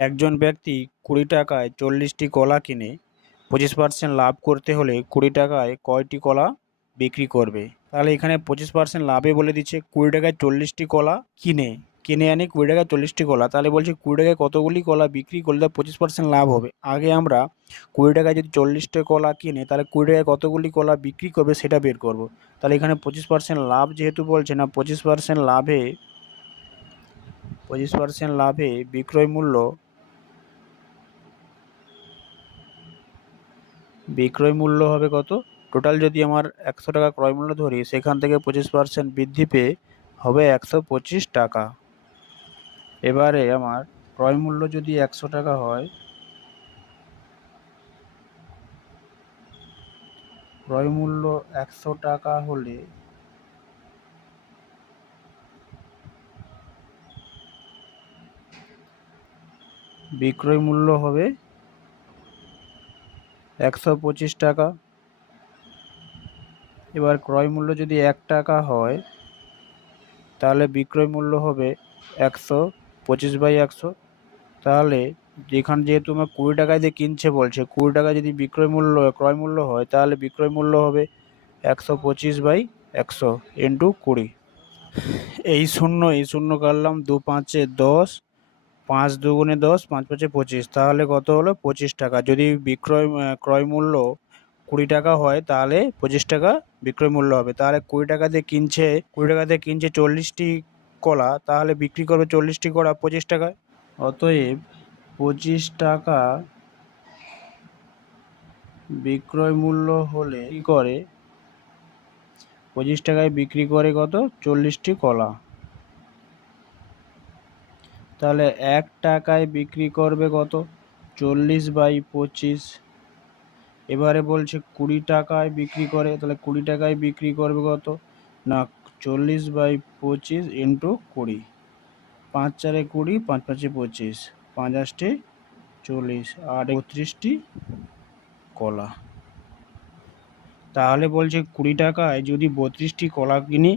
একজন ব্যক্তি 20 টাকায় 40টি কলা কিনে 25% লাভ করতে হলে 20 টাকায় কয়টি কলা বিক্রি করবে? তাহলে এখানে 25% লাভে বলে দিচ্ছে 20 টাকায় 40টি কলা কিনে আনি 20 টাকায় 40টি কলা, তাহলে বলছে 20 টাকায় কতগুলি কলা বিক্রি করলে 25% লাভ হবে। আগে আমরা 20 টাকায় যদি 40টা কলা কিনে তাহলে 20 টাকায় কতগুলি কলা বিক্রি করবে সেটা বের করব। তাহলে এখানে 25% লাভ যেহেতু বলছে না, 25% লাভে বিক্রয় মূল্য হবে কত? টোটাল যদি আমার 100 টাকা ক্রয় মূল্য ধরি, সেখান থেকে 25% বৃদ্ধি পেয়ে হবে 125 টাকা। এবারে আমার ক্রয় মূল্য যদি 100 টাকা হয়, ক্রয় মূল্য 100 টাকা হলে বিক্রয় মূল্য হবে 125 টাকা। এবার ক্রয় মূল্য যদি 1 টাকা হয় তাহলে বিক্রয় মূল্য হবে 125/100। তাহলে যেহেতু আমার 20 টাকায় দিয়ে কিনছে বলছে, 20 টাকা যদি ক্রয় মূল্য হয় তাহলে বিক্রয় মূল্য হবে 125/100 ইন্টু 20। এই শূন্য কাটলাম, 2 5 10, 5 2 10, 5 5 25, তাহলে কত হলো? 25 টাকা। যদি ক্রয় মূল্য 20 টাকা হয় তাহলে 25 টাকা বিক্রয় মূল্য হবে। তাহলে 20 টাকা দিয়ে কিনছে 40টি কলা, তাহলে বিক্রি করবে 40টি কলা 25 টাকায়। অতএব 25 টাকা বিক্রয় মূল্য হলে কি করে, 25 টাকায় বিক্রি করে কত? 40টি কলা। তাহলে 1 টাকায় বিক্রি করবে কত? 40/25। এবারে বলছে 20 টাকায় বিক্রি করে, তাহলে 20 টাকায় বিক্রি করবে কত? না, 40/25 ইন্টু 20। 5 4 20, 5 5 25, 5 8 40, আর 32টি কলা। তাহলে বলছে 20 টাকায় যদি 32টি কলা কিনি